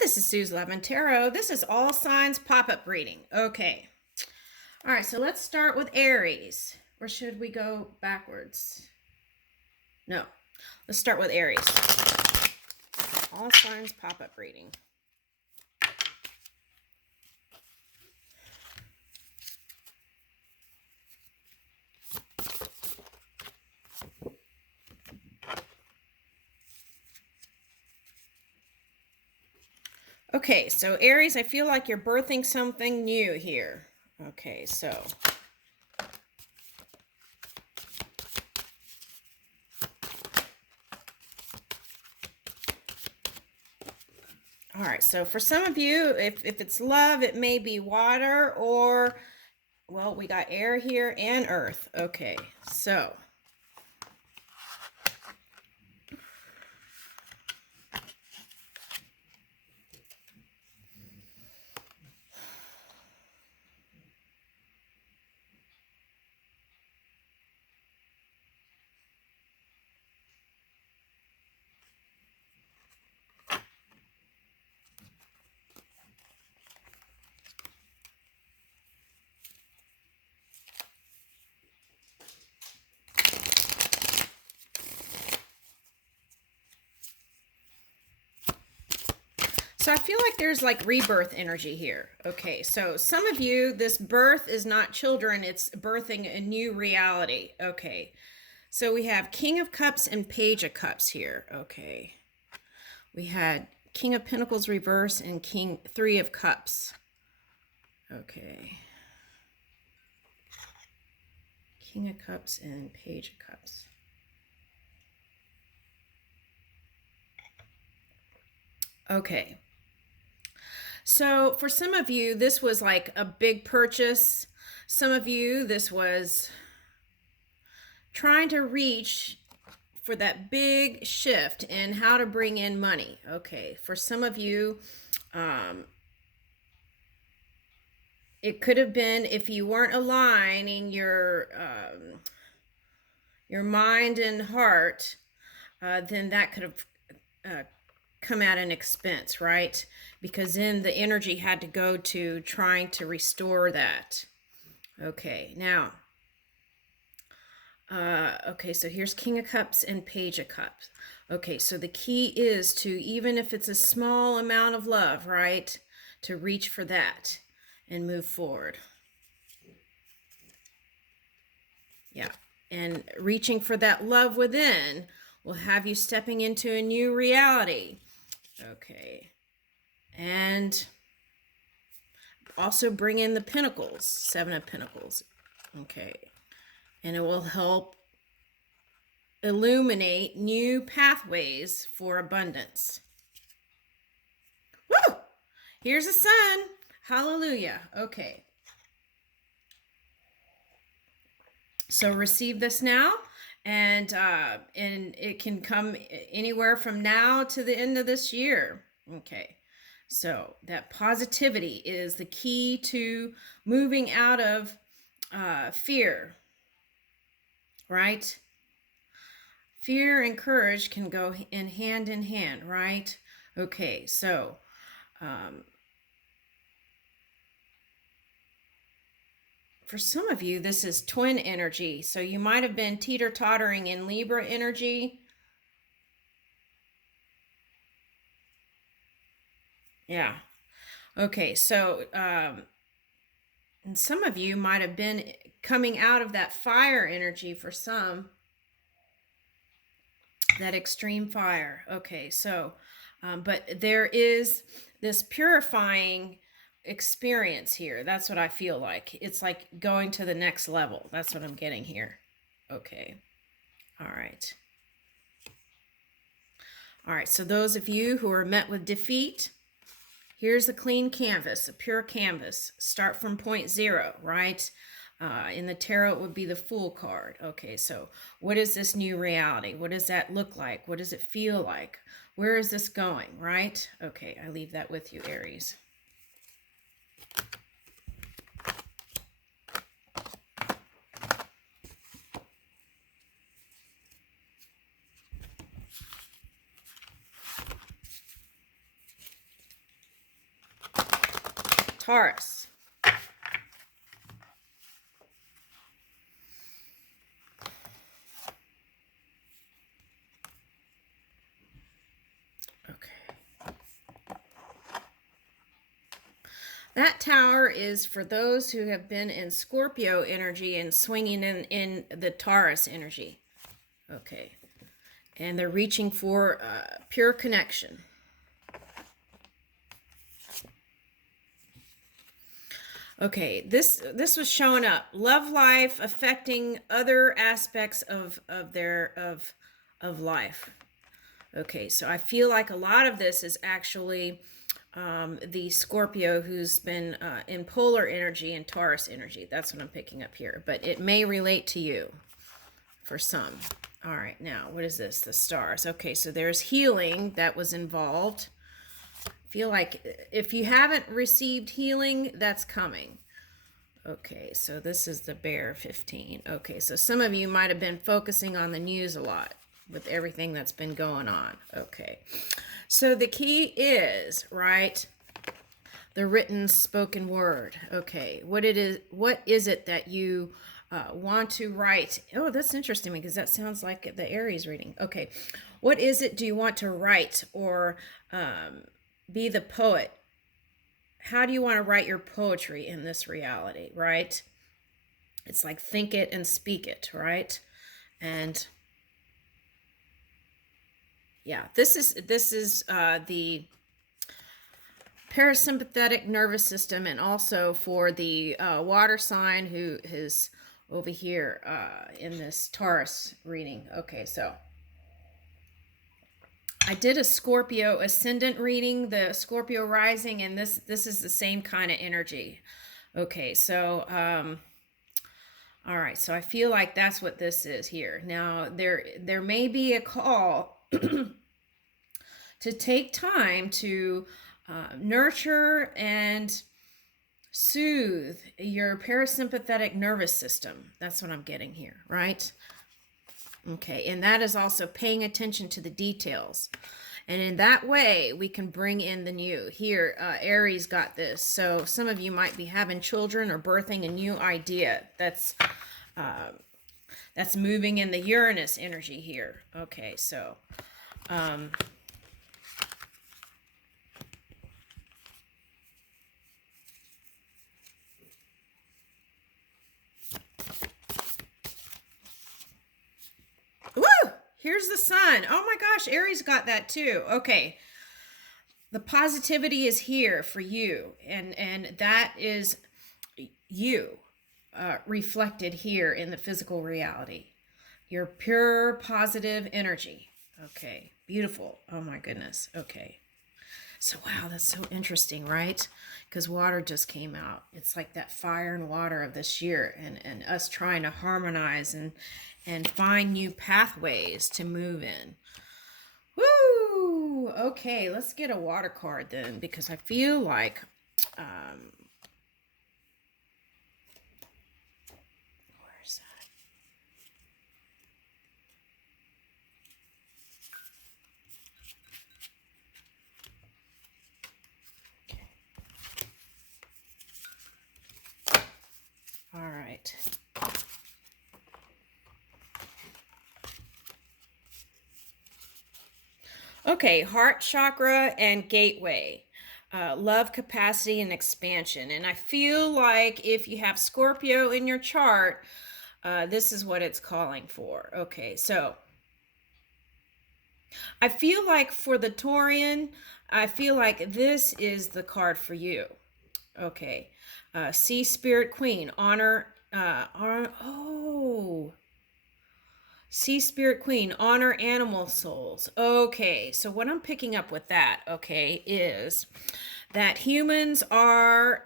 this is Sue's Love and Tarot. This is all signs pop-up reading. Okay. All right, so let's start with Aries. Or should we go backwards? No. Let's start with Aries. All signs pop-up reading. Okay, so Aries, I feel like you're birthing something new here. Okay, so all right, so for some of you, if it's love, it may be water or, well, we got air here and earth. Okay, so I feel like there's like rebirth energy here. Okay, so some of you, this birth is not children, it's birthing a new reality. Okay, so we have King of Cups and Page of Cups here. Okay, we had King of Pentacles reverse and Three of Cups. Okay, King of Cups and Page of Cups. Okay. So for some of you, this was like a big purchase. Some of you, this was trying to reach for that big shift in how to bring in money. Okay, for some of you, it could have been if you weren't aligning your mind and heart, then that could have come at an expense, right? Because then the energy had to go to trying to restore that. Okay, now, okay, so here's King of Cups and Page of Cups. Okay, so the key is to, even if it's a small amount of love, right, to reach for that and move forward. Yeah, and reaching for that love within will have you stepping into a new reality. Okay, and also bring in the Pentacles, Seven of Pentacles. Okay, and it will help illuminate new pathways for abundance. Woo! Here's the sun. Hallelujah. Okay. So receive this now, and it can come anywhere from now to the end of this year. Okay. So that positivity is the key to moving out of fear, right? Fear and courage can go in hand, right? Okay, so for some of you, this is twin energy. So you might have been teeter-tottering in Libra energy. Yeah. Okay, so and some of you might have been coming out of that fire energy for some. That extreme fire. Okay, so, but there is this purifying experience here. That's what I feel like. It's like going to the next level. That's what I'm getting here. Okay. All right. All right, so those of you who are met with defeat, here's a clean canvas, a pure canvas. Start from point zero, right? In the tarot, it would be the Fool card. Okay, so what is this new reality? What does that look like? What does it feel like? Where is this going, right? Okay, I leave that with you, Aries. Taurus. Okay. That tower is for those who have been in Scorpio energy and swinging in the Taurus energy. Okay. And they're reaching for pure connection. Okay, this was showing up. Love life affecting other aspects of life. Okay, so I feel like a lot of this is actually the Scorpio who's been in polar energy and Taurus energy. That's what I'm picking up here. But it may relate to you for some. All right, now, what is this? The stars. Okay, so there's healing that was involved. Feel like if you haven't received healing, that's coming. Okay, so this is the bear 15. Okay, so some of you might have been focusing on the news a lot with everything that's been going on. Okay, so the key is, right, the written spoken word. Okay, what is it that you want to write? Oh, that's interesting because that sounds like the Aries reading. Okay, what is it do you want to write or be the poet? How do you want to write your poetry in this reality, right? It's like think it and speak it, right? And yeah, this is the parasympathetic nervous system, and also for the water sign who is over here in this Taurus reading. Okay, so I did a Scorpio ascendant reading, the Scorpio rising, and this is the same kind of energy. Okay, so all right, so I feel like that's what this is here. Now there may be a call to take time to nurture and soothe your parasympathetic nervous system. That's what I'm getting here, right? Okay, and that is also paying attention to the details. And in that way, we can bring in the new. Here, Aries got this. So some of you might be having children or birthing a new idea. That's moving in the Uranus energy here. Okay, so woo! Here's the sun. Oh my gosh, Aries got that too. Okay. The positivity is here for you, and that is you reflected here in the physical reality. Your pure positive energy. Okay. Beautiful. Oh my goodness. Okay. So wow, that's so interesting, right? Because water just came out. It's like that fire and water of this year, and us trying to harmonize and find new pathways to move in. Woo! Okay, let's get a water card then, because I feel like where's that? Okay. All right. Okay, heart chakra and gateway. Love, capacity, and expansion. And I feel like if you have Scorpio in your chart, this is what it's calling for. Okay, so I feel like for the Taurian, I feel like this is the card for you. Okay, Sea Spirit Queen, honor, Sea Spirit Queen, honor animal souls. Okay, so what I'm picking up with that, okay, is that humans are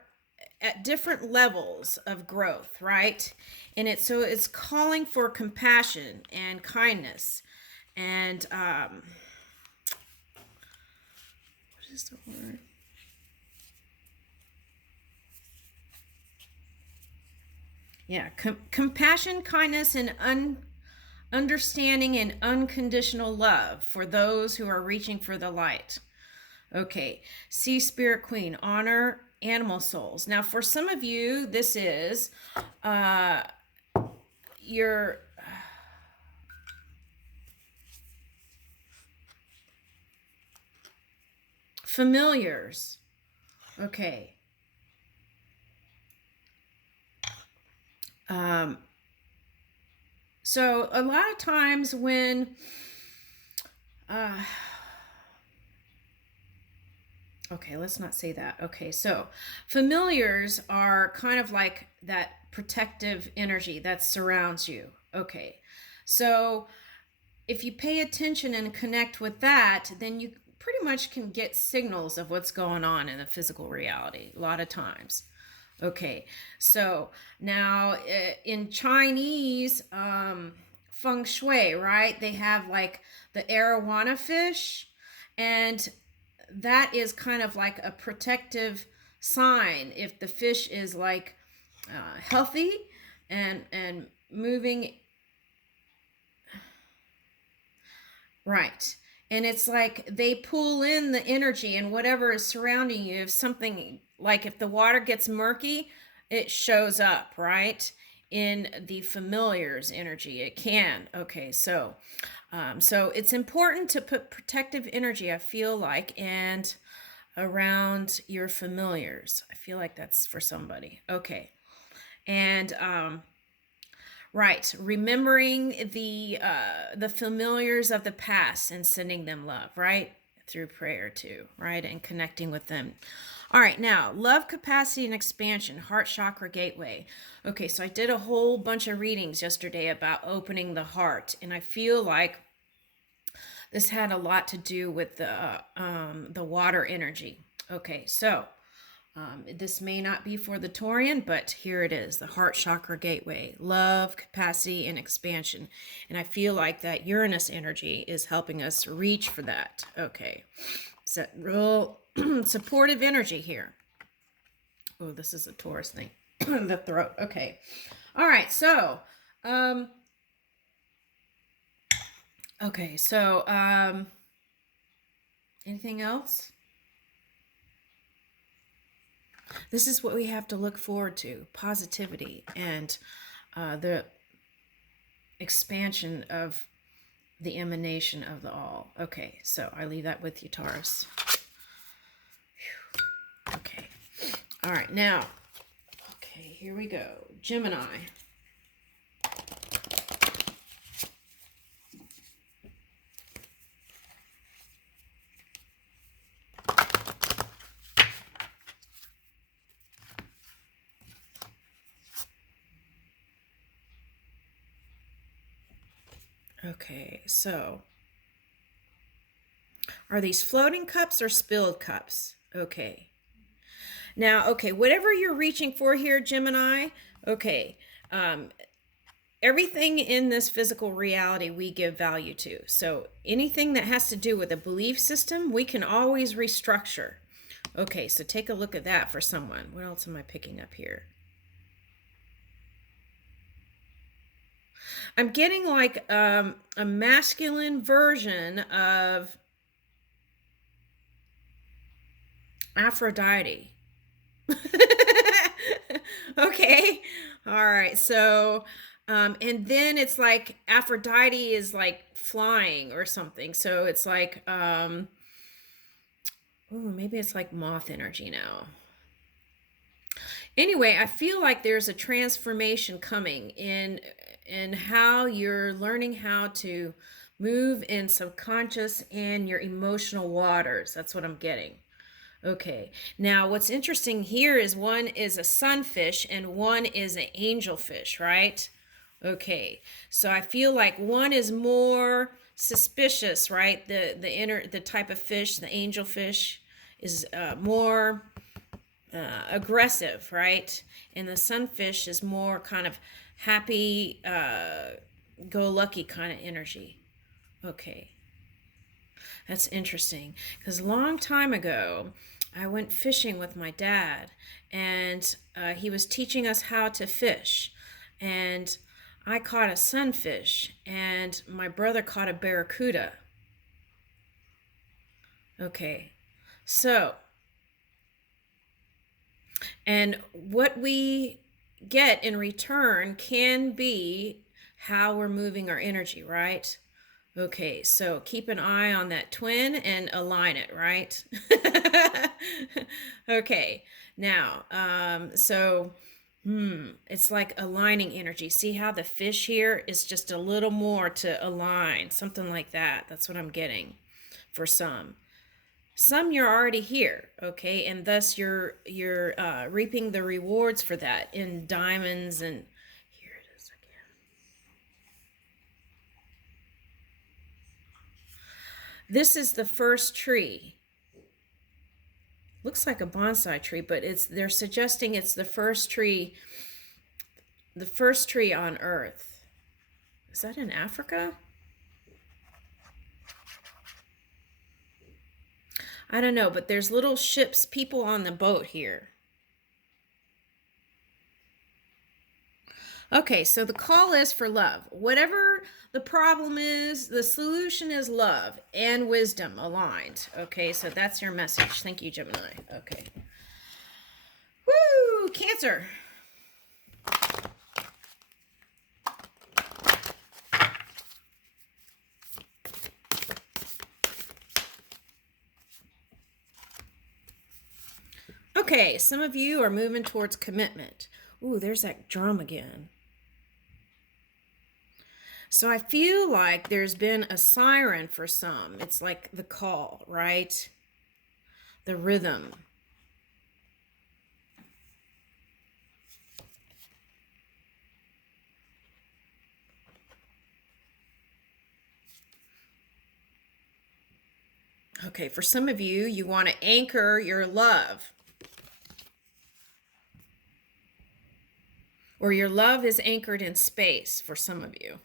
at different levels of growth, right? And it's calling for compassion and kindness. And what is the word? Yeah, compassion, kindness, and understanding and unconditional love for those who are reaching for the light. Okay, Sea Spirit Queen, honor animal souls. Now, for some of you, this is your familiars. Okay. So a lot of times when okay, let's not say that. Okay, so familiars are kind of like that protective energy that surrounds you. Okay, so if you pay attention and connect with that, then you pretty much can get signals of what's going on in the physical reality a lot of times. Okay, so now in Chinese feng shui, right? They have like the arowana fish, and that is kind of like a protective sign if the fish is like healthy and moving right. And it's like they pull in the energy and whatever is surrounding you. If something like if the water gets murky, it shows up, right? In the familiar's energy. It can. Okay, so it's important to put protective energy, I feel like, and around your familiars. I feel like that's for somebody. Okay. And right, remembering the familiars of the past and sending them love, right? Through prayer too, right? And connecting with them. All right, now, love, capacity, and expansion, heart chakra gateway. Okay, so I did a whole bunch of readings yesterday about opening the heart, and I feel like this had a lot to do with the water energy. Okay, so this may not be for the Taurian, but here it is, the heart chakra gateway, love, capacity, and expansion. And I feel like that Uranus energy is helping us reach for that. Okay, so real supportive energy here. Oh, this is a Taurus thing. The throat. Okay. All right, so okay, so anything else? This is what we have to look forward to, positivity and the expansion of the emanation of the all. Okay, so I leave that with you, Taurus. Whew. Okay. All right, now, okay, here we go. Gemini. Okay, so are these floating cups or spilled cups? Okay. Now, okay, whatever you're reaching for here, Gemini, okay, everything in this physical reality we give value to. So anything that has to do with a belief system, we can always restructure. Okay, so take a look at that for someone. What else am I picking up here? I'm getting like a masculine version of Aphrodite. Okay. All right. So, and then it's like Aphrodite is like flying or something. So it's like, oh, maybe it's like moth energy now. Anyway, I feel like there's a transformation coming in how you're learning how to move in subconscious and your emotional waters. That's what I'm getting. Okay. Now, what's interesting here is one is a sunfish and one is an angelfish, right? Okay. So I feel like one is more suspicious, right? The type of fish, the angelfish, is more aggressive, right? And the sunfish is more kind of happy, go lucky kind of energy. Okay. That's interesting because a long time ago, I went fishing with my dad, and he was teaching us how to fish. And I caught a sunfish, and my brother caught a barracuda. Okay, so And what we get in return can be how we're moving our energy, right? Okay, so keep an eye on that twin and align it, right? Okay, now, it's like aligning energy. See how the fish here is just a little more to align, something like that. That's what I'm getting for some. Some you're already here, okay, and thus you're reaping the rewards for that in diamonds and here it is again. This is the first tree. Looks like a bonsai tree, but they're suggesting it's the first tree on Earth. Is that in Africa? I don't know, but there's little ships, people on the boat here. Okay, so the call is for love. Whatever the problem is, the solution is love and wisdom aligned. Okay, so that's your message. Thank you, Gemini. Okay. Woo! Cancer. Okay, some of you are moving towards commitment. Ooh, there's that drum again. So I feel like there's been a siren for some. It's like the call, right? The rhythm. Okay, for some of you, you want to anchor your love. Or your love is anchored in space for some of you.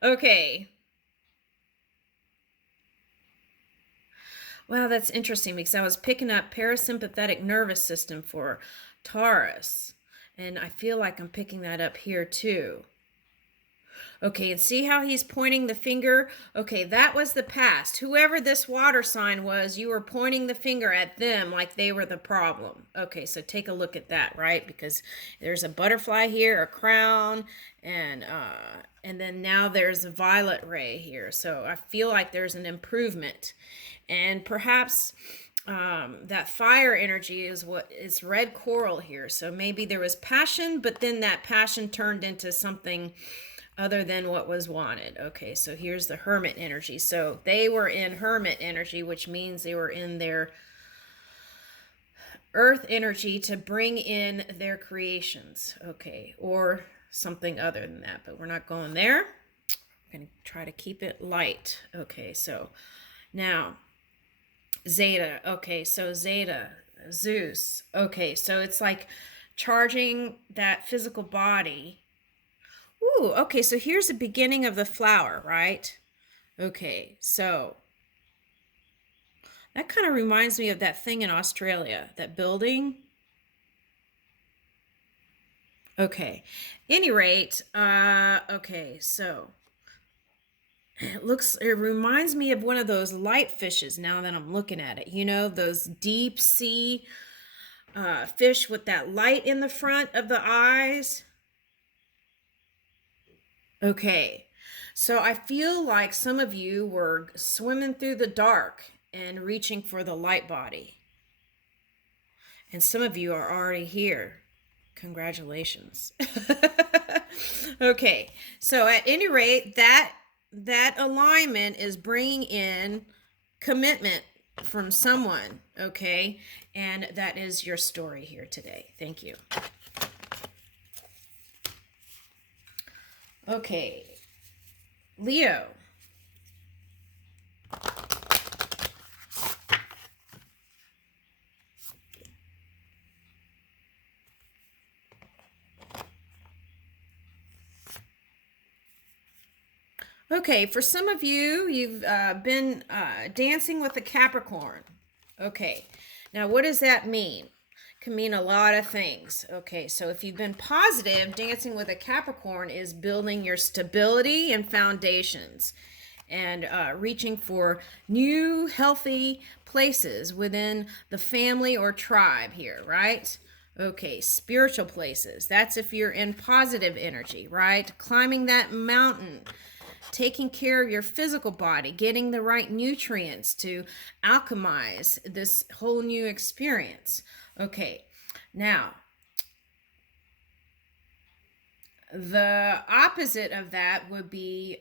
Okay. Wow, that's interesting because I was picking up parasympathetic nervous system for Taurus. And I feel like I'm picking that up here too. Okay, and see how he's pointing the finger? Okay, that was the past. Whoever this water sign was, you were pointing the finger at them like they were the problem. Okay, so take a look at that, right? Because there's a butterfly here, a crown, and then now there's a violet ray here. So I feel like there's an improvement. And perhaps that fire energy is it's red coral here. So maybe there was passion, but then that passion turned into something other than what was wanted. Okay, so here's the hermit energy. So they were in hermit energy, which means they were in their earth energy to bring in their creations. Okay, or something other than that, but we're not going there. I'm going to try to keep it light. Okay, so now Zeta. Okay, so Zeta, Zeus. Okay, so it's like charging that physical body. Ooh, okay, so here's the beginning of the flower, right? Okay, so that kind of reminds me of that thing in Australia, that building. Okay, any rate, okay, so it reminds me of one of those light fishes now that I'm looking at it. You know, those deep sea fish with that light in the front of the eyes. Okay, so I feel like some of you were swimming through the dark and reaching for the light body. And some of you are already here. Congratulations. Okay, so at any rate, that alignment is bringing in commitment from someone, okay? And that is your story here today. Thank you. Okay, Leo. Okay, for some of you, you've been dancing with a Capricorn. Okay, now what does that mean? Can mean a lot of things. Okay, so if you've been positive, dancing with a Capricorn is building your stability and foundations. and reaching for new healthy places within the family or tribe here, right? Okay, spiritual places. That's if you're in positive energy, right? Climbing that mountain, taking care of your physical body, getting the right nutrients to alchemize this whole new experience. Okay, now the opposite of that would be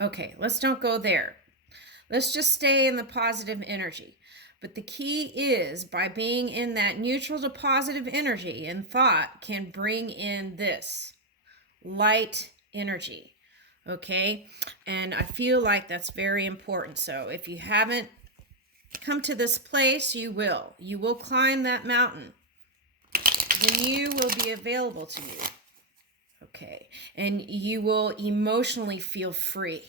okay, let's don't go there. Let's just stay in the positive energy. But the key is by being in that neutral to positive energy and thought can bring in this light energy. Okay. And I feel like that's very important. So if you haven't come to this place, you will. You will climb that mountain. The new will be available to you. Okay. And you will emotionally feel free.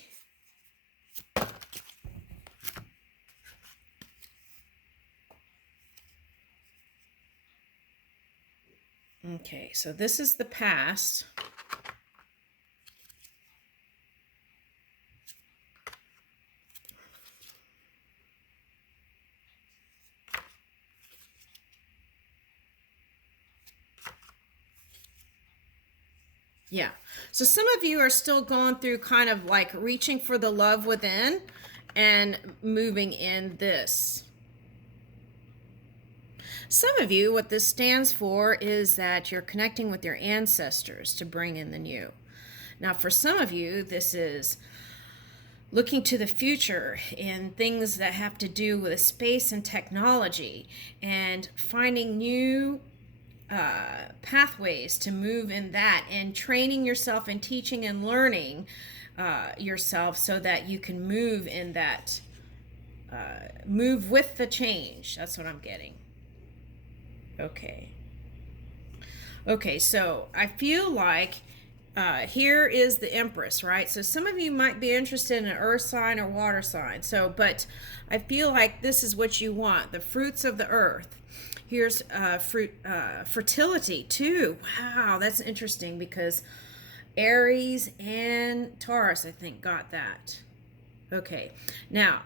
Okay, so this is the past. Yeah. So some of you are still going through kind of like reaching for the love within and moving in this. Some of you, what this stands for is that you're connecting with your ancestors to bring in the new. Now, for some of you, this is looking to the future and things that have to do with space and technology and finding new pathways to move in that and training yourself and teaching and learning yourself so that you can move in that, move with the change. That's what I'm getting. Okay. Okay, so I feel like here is the Empress, right? So some of you might be interested in an earth sign or water sign. So, but I feel like this is what you want, the fruits of the earth. Here's fertility too. Wow, that's interesting because Aries and Taurus, I think, got that. Okay, now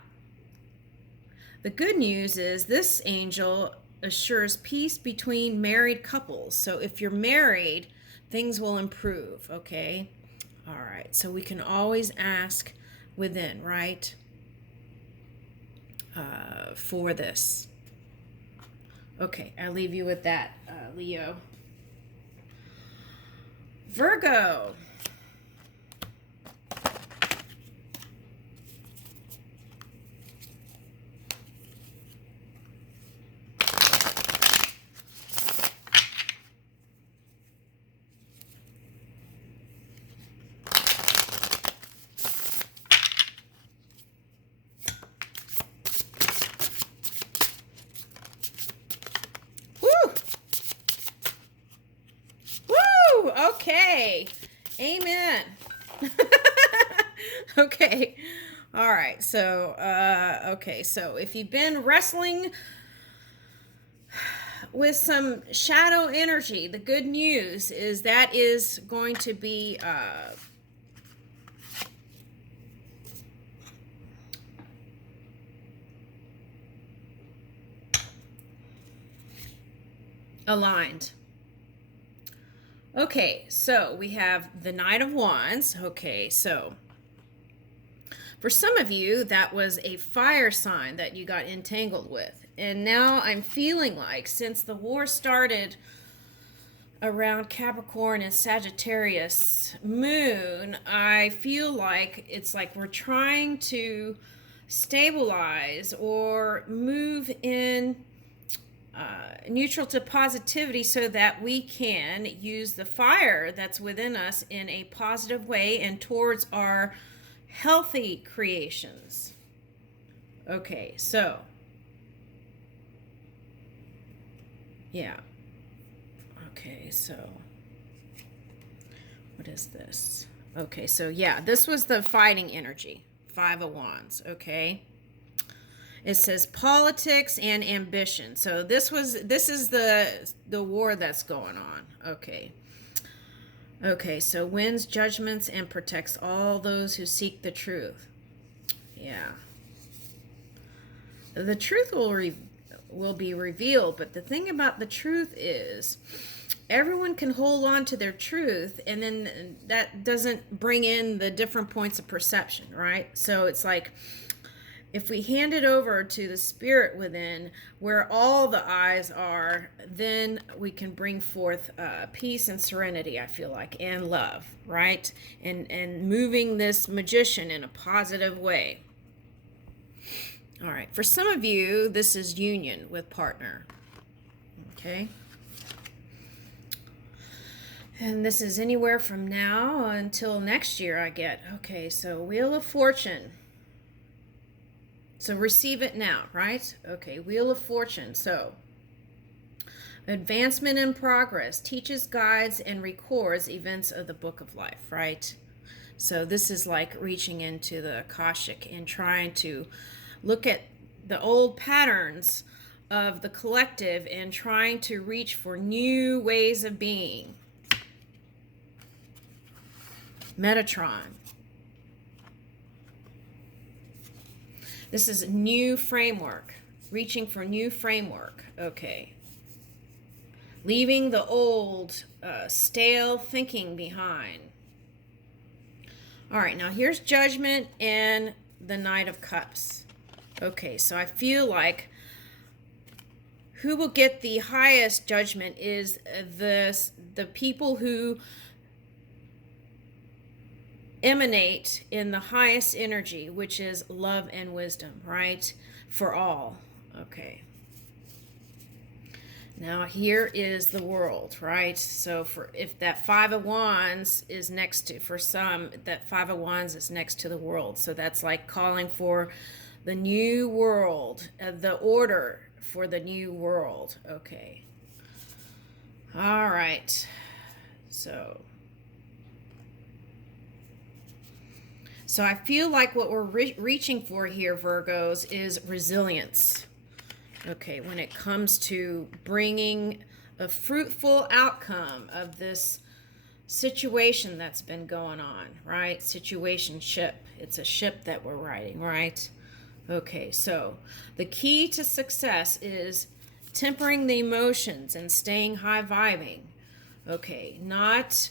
the good news is this angel assures peace between married couples. So if you're married, things will improve, okay? All right, so we can always ask within, right? For this. Okay, I'll leave you with that, Leo. Virgo. Okay. Amen. Okay. All right. So, okay. So if you've been wrestling with some shadow energy, the good news is that is going to be, aligned. Okay, so we have the Knight of Wands. Okay, so for some of you, that was a fire sign that you got entangled with. And now I'm feeling like since the war started around Capricorn and Sagittarius moon, I feel like it's like we're trying to stabilize or move in neutral to positivity so that we can use the fire that's within us in a positive way and towards our healthy creations. Okay, so yeah. Okay, so what is this? Okay, so yeah, this was the fighting energy, Five of Wands, okay? It says politics and ambition. So this is the war that's going on. Okay. Okay, so wins judgments and protects all those who seek the truth. Yeah. The truth will be revealed, but the thing about the truth is everyone can hold on to their truth, and then that doesn't bring in the different points of perception, right? So it's like if we hand it over to the spirit within where all the eyes are, then we can bring forth peace and serenity, I feel like, and love, right? And moving this magician in a positive way. All right, for some of you, this is union with partner, okay? And this is anywhere from now until next year, I get. Okay, so Wheel of Fortune. So receive it now, right? Okay, Wheel of Fortune. So advancement in progress, teaches, guides, and records events of the book of life, right? So this is like reaching into the Akashic and trying to look at the old patterns of the collective and trying to reach for new ways of being. Metatron. This is a new framework, reaching for new framework. Okay. Leaving the old stale thinking behind. All right, now here's Judgment and the Knight of Cups. Okay, so I feel like who will get the highest judgment is the people who emanate in the highest energy, which is love and wisdom, right? For all. Okay. Now here is the world, right? So for if that Five of Wands is next to, for some, that Five of Wands is next to the world. So that's like calling for the new world, the order for the new world. Okay. All right. So I feel like what we're reaching for here, Virgos, is resilience. Okay, when it comes to bringing a fruitful outcome of this situation that's been going on, right? Situationship. It's a ship that we're riding, right? Okay, so the key to success is tempering the emotions and staying high vibing. Okay, not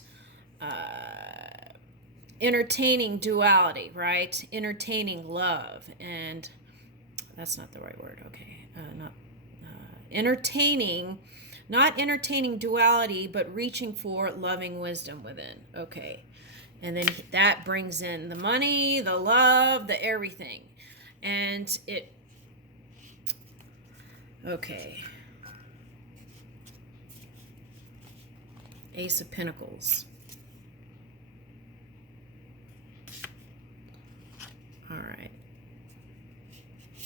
entertaining duality, right? Entertaining love, and that's not the right word. Okay, not entertaining duality, but reaching for loving wisdom within. Okay, and then that brings in the money, the love, the everything, and it. Okay. Ace of Pentacles. All right.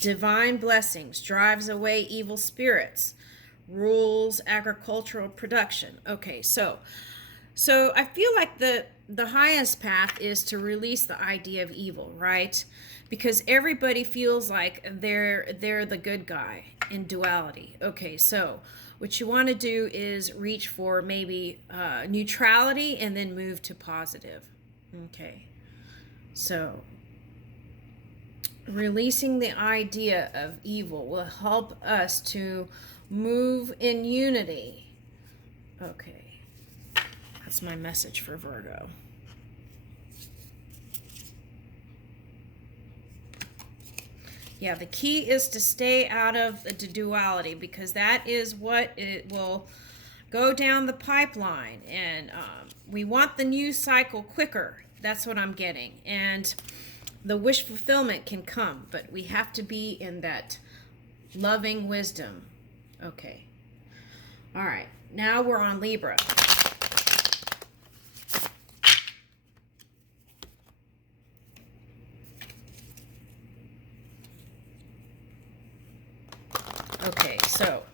Divine blessings, drives away evil spirits, rules agricultural production. Okay, so I feel like the highest path is to release the idea of evil, right? Because everybody feels like they're the good guy in duality. Okay, so what you want to do is reach for maybe neutrality and then move to positive. Okay, so releasing the idea of evil will help us to move in unity. Okay, that's my message for Virgo. Yeah, the key is to stay out of the duality, because that is what it will go down the pipeline. And we want the news cycle quicker. That's what I'm getting. And the wish fulfillment can come, but we have to be in that loving wisdom. Okay. All right. Now we're on Libra. Okay, so